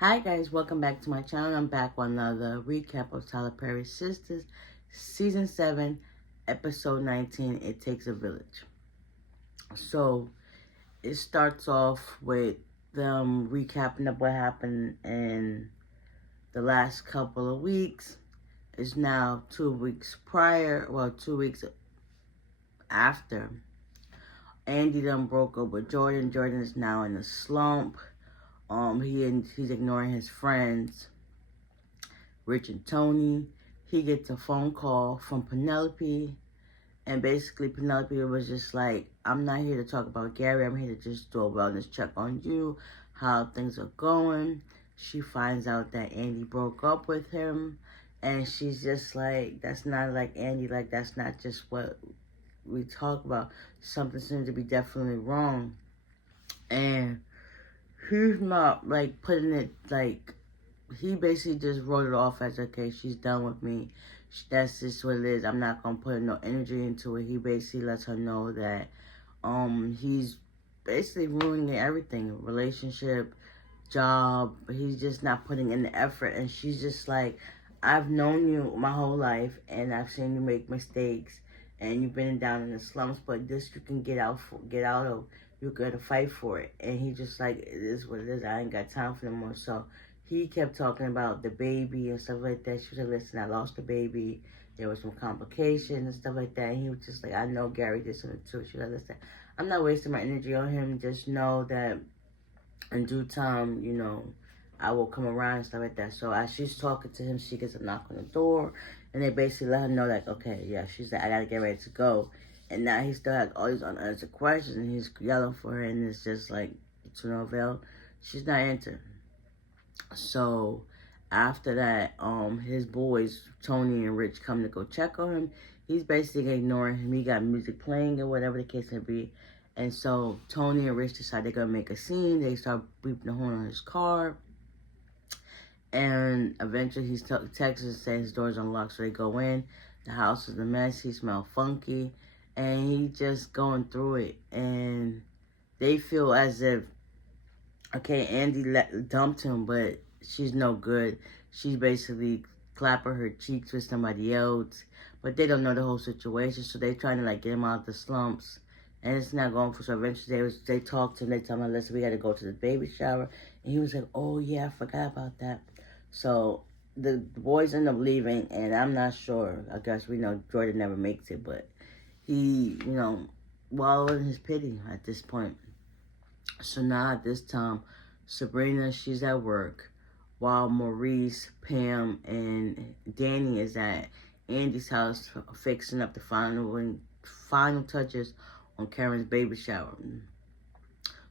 Hi guys, welcome back to my channel. I'm back with another recap of Tyler Perry's Sistas, Season 7, Episode 19, It Takes a Village. So, it starts off with them recapping up what happened in the last couple of weeks. It's now 2 weeks prior, 2 weeks after. Andi done broke up with Jordan. Jordan is now in a slump. He's ignoring his friends, Rich and Tony. He gets a phone call from Penelope, and basically Penelope was just like, I'm not here to talk about Gary, I'm here to just do a wellness check on you, how things are going. She finds out that Andi broke up with him, and she's just like, that's not like Andi, like that's not just what we talk about. Something seems to be definitely wrong. And he's not like putting it like, he basically just wrote it off as, okay, she's done with me. That's just what it is. I'm not gonna put no energy into it. He basically lets her know that he's basically ruining everything, relationship, job. He's just not putting in the effort, and she's just like, I've known you my whole life, and I've seen you make mistakes, and you've been down in the slums, but this you can get out of. You gotta fight for it. And he just like, it is what it is. I ain't got time for no more. So he kept talking about the baby and stuff like that. She was like, listen, I lost the baby. There was some complications and stuff like that. And he was just like, I know Gary did something too. She was like, listen, I'm not wasting my energy on him. Just know that in due time, I will come around and stuff like that. So as she's talking to him, she gets a knock on the door, and they basically let her know, like, okay, yeah, she's like, I gotta get ready to go. And now he still has all these unanswered questions, and he's yelling for her, and it's just like, to no avail. She's not answering. So after that, his boys, Tony and Rich, come to go check on him. He's basically ignoring him. He got music playing or whatever the case may be. And so Tony and Rich decide they're gonna make a scene. They start beeping the horn on his car. And eventually he's texts and saying his door's unlocked, so they go in. The house is a mess. He smells funky. And he just going through it. And they feel as if, okay, Andi dumped him, but she's no good. She's basically clapping her cheeks with somebody else, but they don't know the whole situation, so they're trying to like get him out of the slumps, and it's not going for. So eventually they talked to him. They told him, "Listen, we got to go to the baby shower," and he was like, "Oh yeah, I forgot about that." So the boys end up leaving, and I'm not sure. I guess we know Jordan never makes it, but he, wallowing in his pity at this point. So now at this time, Sabrina, she's at work, while Maurice, Pam, and Danny is at Andi's house fixing up the final touches on Karen's baby shower.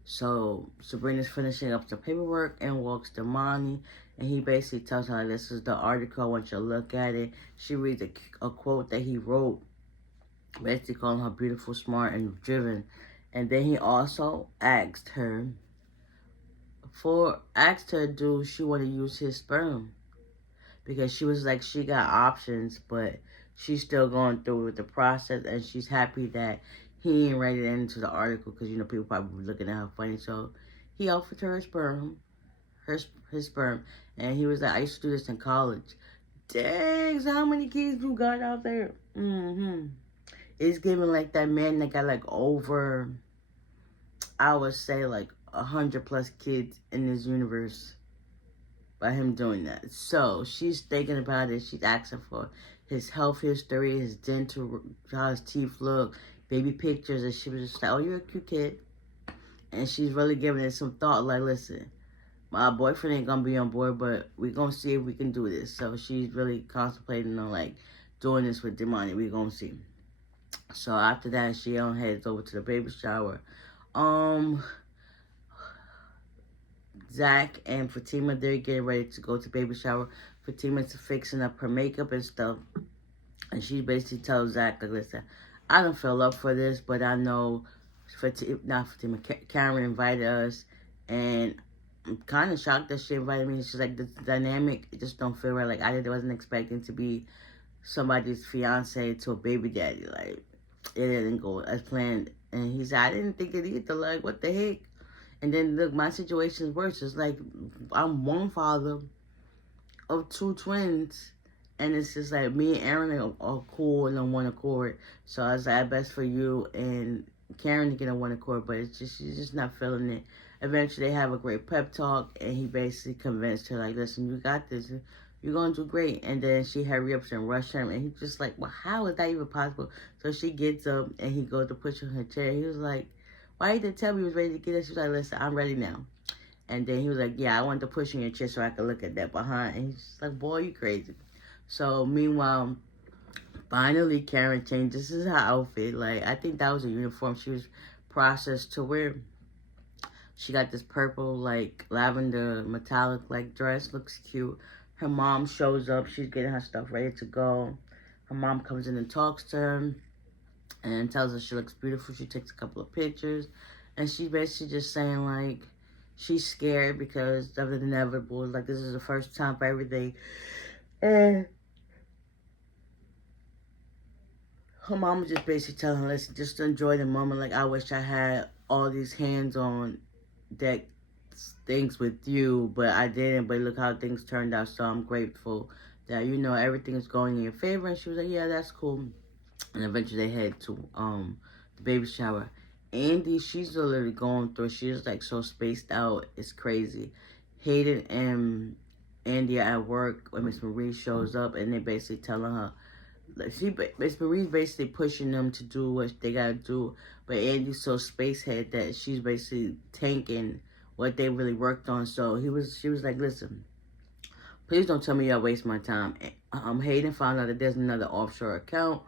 So Sabrina's finishing up the paperwork and walks to Monty, and he basically tells her, this is the article, I want you to look at it. She reads a quote that he wrote, basically calling her beautiful, smart, and driven. And then he also asked her, do she want to use his sperm? Because she was like, she got options, but she's still going through with the process, and she's happy that he ain't ready to into the article, because, people probably looking at her funny. So he offered her his sperm, and he was like, I used to do this in college. Dang, so how many kids you got out there? It's giving like that man that got like over, I would say like 100+ kids in this universe by him doing that. So she's thinking about it. She's asking for his health history, his dental, how his teeth look, baby pictures, and she was just like, oh, you're a cute kid. And she's really giving it some thought, like, listen, my boyfriend ain't gonna be on board, but we're gonna see if we can do this. So she's really contemplating on like doing this with Demani. We're gonna see. So after that, she heads over to the baby shower. Zach and Fatima, they're getting ready to go to baby shower. Fatima's fixing up her makeup and stuff. And she basically tells Zach, like, listen, I don't feel up for this, but I know Karen invited us, and I'm kind of shocked that she invited me. She's like, the dynamic, it just don't feel right. Like, I wasn't expecting to be somebody's fiance to a baby daddy. Like, it didn't go as planned. And he said, I didn't think it either. Like, what the heck? And then look, my situation is worse. It's like I'm one father of two twins, and it's just like me and Aaron are cool and on one accord. So I was like, best for you and Karen to get on one accord, but it's just she's just not feeling it. Eventually, they have a great pep talk, and he basically convinced her like, "Listen, you got this. You're gonna do great." And then she hurry up and rush him, and he's just like, "Well, how is that even possible?" So she gets up, and he goes to push her in her chair. He was like, "Why you didn't tell me you was ready to get it?" She was like, "Listen, I'm ready now." And then he was like, "Yeah, I wanted to push in your chest so I could look at that behind." And he's just like, "Boy, you crazy." So meanwhile, finally Karen changes her outfit. Like, I think that was a uniform she was processed to wear. She got this purple, like, lavender metallic, like, dress. Looks cute. Her mom shows up. She's getting her stuff ready to go. Her mom comes in and talks to her and tells her she looks beautiful. She takes a couple of pictures. And she's basically just saying, like, she's scared because of the inevitable. Like, this is the first time for everything. And her mom was just basically telling her, listen, just enjoy the moment. Like, I wish I had all these hands-on deck things with you, but I didn't. But look how things turned out. So I'm grateful that, you know, everything is going in your favor. And she was like, yeah, that's cool. And eventually they head to the baby shower. Andi, she's literally going through. She's like so spaced out. It's crazy. Hayden and Andi are at work when Miss Marie shows up, and they basically telling her, like, Miss Marie's basically pushing them to do what they gotta do, but Andi's so spacehead that she's basically tanking what they really worked on. So she was like, listen, please don't tell me y'all waste my time. Hayden found out that there's another offshore account,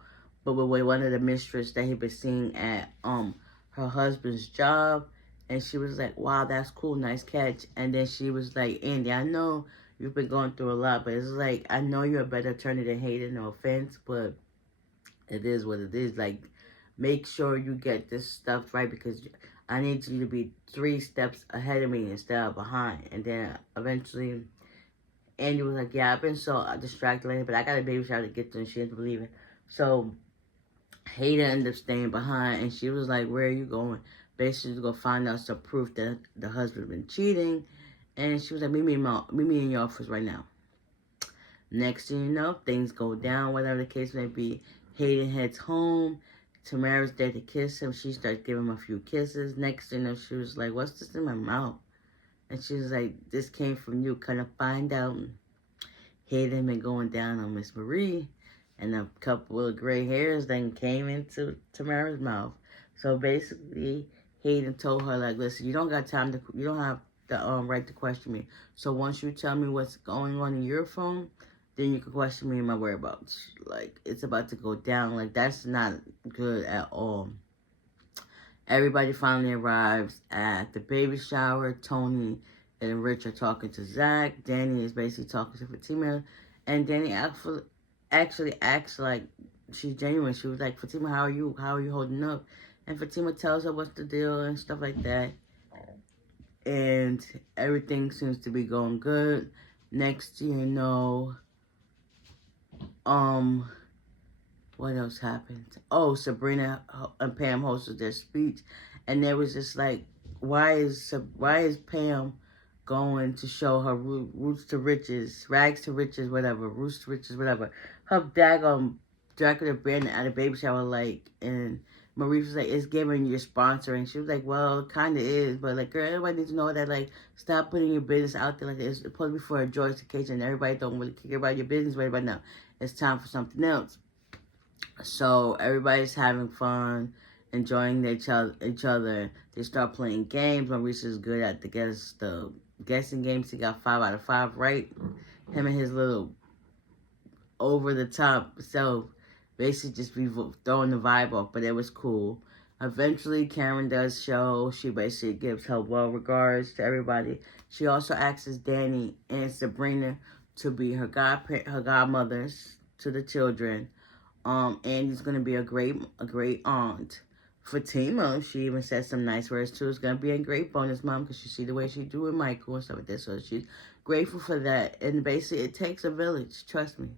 but with one of the mistress that he been seeing at her husband's job, and she was like, wow, that's cool, nice catch. And then she was like, Andi, I know you've been going through a lot, but it's like, I know you're a better attorney than Hayden, no offense, but it is what it is. Like, make sure you get this stuff right, because I need you to be 3 steps ahead of me instead of behind. And then eventually Andi was like, yeah, I've been so distracted lately, but I got a baby shower to get to, and she didn't believe it. So Hayden ended up staying behind, and she was like, where are you going? Basically, to go find out some proof that the husband been cheating. And she was like, meet me in your office right now. Next thing you know, things go down, whatever the case may be. Hayden heads home. Tamara's there to kiss him. She starts giving him a few kisses. Next thing you know, she was like, what's this in my mouth? And she was like, this came from you. Kind of find out. Hayden been going down on Miss Marie, and a couple of gray hairs then came into Tamara's mouth. So basically, Hayden told her, like, listen, you don't have the right to question me. So once you tell me what's going on in your phone, then you can question me in my whereabouts. Like, it's about to go down. Like, that's not good at all. Everybody finally arrives at the baby shower. Tony and Rich are talking to Zach. Danny is basically talking to Fatima. And Danny actually acts like she's genuine. She was like, Fatima, how are you? How are you holding up? And Fatima tells her what's the deal and stuff like that. And everything seems to be going good. Next thing you know, what else happened? Oh, Sabrina and Pam hosted their speech, and there was just like, why is Pam going to show her roots to riches, rags to riches, whatever, roots to riches, whatever? Her daggone Dracula Brandon at a baby shower, like, and Marie was like, it's giving you're sponsoring. She was like, well, it kind of is, but like, girl, everybody needs to know that, like, stop putting your business out there like it's supposed to be for a joyous occasion. Everybody don't really care about your business right about now. It's time for something else. So everybody's having fun, enjoying each other. They start playing games. Maurice is good at the guessing games. He got 5 out of 5 right. Him and his little over the top self basically just be throwing the vibe off, but it was cool. Eventually, Karen does show. She basically gives her well regards to everybody. She also asks Danny and Sabrina to be her godmothers to the children. Andy's gonna be a great aunt. Fatima, she even said some nice words too. It's gonna be a great bonus mom because you see the way she do with Michael and stuff like that. So she's grateful for that. And basically, it takes a village. Trust me.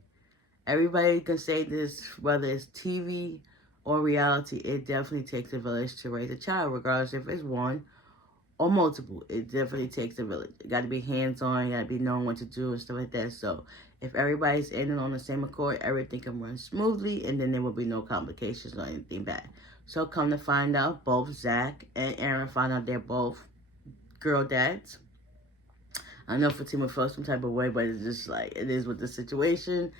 Everybody can say this, whether it's TV or reality. It definitely takes a village to raise a child, regardless if it's one or multiple. It definitely takes a village. You got to be hands-on. You got to be knowing what to do and stuff like that. So if everybody's in and on the same accord, everything can run smoothly, and then there will be no complications or anything bad. So come to find out, both Zach and Aaron found out they're both girl dads. I know Fatima felt some type of way, but it's just like it is with the situation,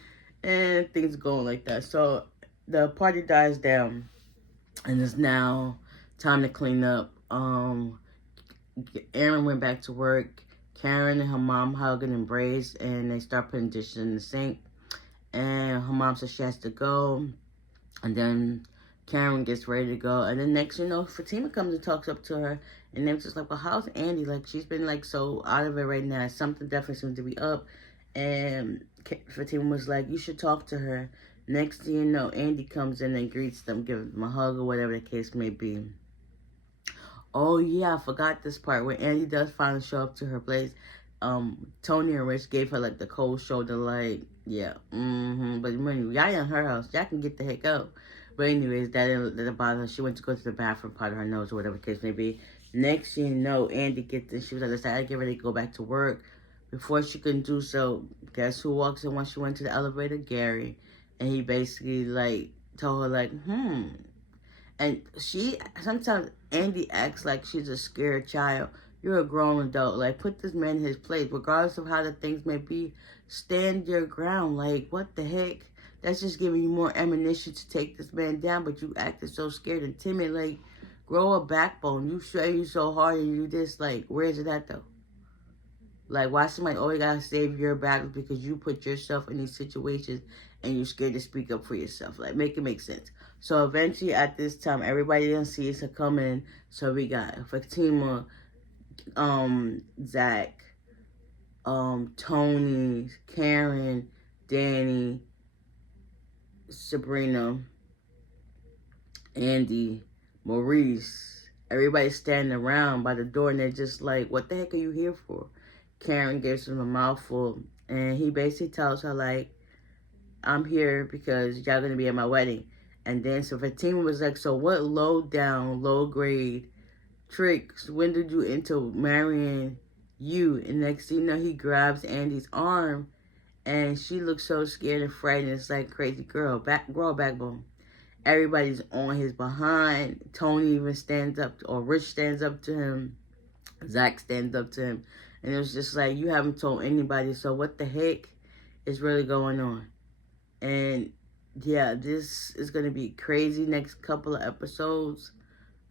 and things going like that. So the party dies down, and it's now time to clean up. Aaron went back to work. Karen and her mom hug and embrace, and they start putting dishes in the sink. And her mom says she has to go, and then Karen gets ready to go, and then next you know, Fatima comes and talks up to her, and then just like, well, how's Andi? Like, she's been like so out of it right now. Something definitely seems to be up, and Fatima was like, you should talk to her. Next thing you know, Andi comes in and greets them, gives them a hug or whatever the case may be. Oh yeah, I forgot this part where Andi does finally show up to her place. Tony and Rich gave her like the cold shoulder, like, yeah, But when y'all in her house, y'all can get the heck out. But anyways, that didn't bother her. She went to go to the bathroom, part of her nose or whatever the case may be. Next you know, Andi gets in. She was like, listen, I gotta get ready to go back to work. Before she couldn't do so, guess who walks in when she went to the elevator? Gary. And he basically like told her like, And she, sometimes Andi acts like she's a scared child. You're a grown adult. Like, put this man in his place. Regardless of how the things may be, stand your ground. Like, what the heck? That's just giving you more ammunition to take this man down, but you acted so scared and timid. Like, grow a backbone. You say you so hard and you just, like, where's it at, though? Like, why somebody always gotta save your battles because you put yourself in these situations and you're scared to speak up for yourself? Like, make it make sense. So eventually, at this time, everybody didn't see us coming. So we got Fatima, Zach, Tony, Karen, Danny, Sabrina, Andi, Maurice. Everybody standing around by the door, and they're just like, "What the heck are you here for?" Karen gives him a mouthful, and he basically tells her like, I'm here because y'all gonna be at my wedding. And then so Fatima was like, so what low down, low grade tricks, when did you into marrying you? And next thing you know, he grabs Andi's arm, and she looks so scared and frightened. It's like, crazy girl, grow a backbone. Everybody's on his behind. Tony even stands up, or Rich stands up to him. Zach stands up to him. And it was just like, you haven't told anybody, so what the heck is really going on? And yeah, this is going to be crazy next couple of episodes.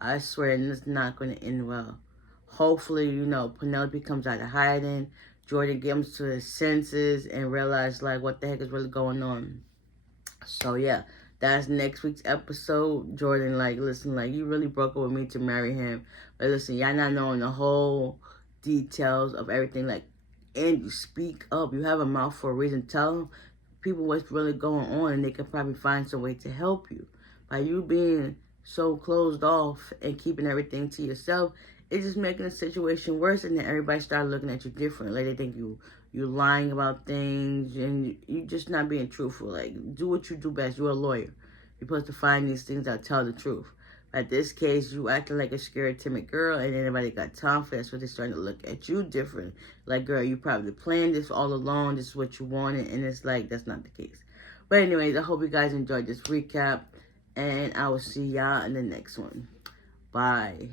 I swear, and it's not going to end well. Hopefully, you know, Penelope comes out of hiding. Jordan gets to his senses and realizes, like, what the heck is really going on. So, yeah, that's next week's episode. Jordan, like, listen, like, you really broke up with me to marry him. But listen, y'all not knowing the whole details of everything. Like, Andi, speak up. You have a mouth for a reason. Tell them people what's really going on, and they can probably find some way to help you. By you being so closed off and keeping everything to yourself, it's just making the situation worse, and then everybody start looking at you different. Like, they think you're lying about things, and you just not being truthful. Like, do what you do best. You're a lawyer. You're supposed to find these things out, tell the truth. At this case, you acting like a scared, timid girl, and anybody got time for that, so they're starting to look at you different. Like, girl, you probably planned this all along. This is what you wanted, and it's like, that's not the case. But anyways, I hope you guys enjoyed this recap, and I will see y'all in the next one. Bye.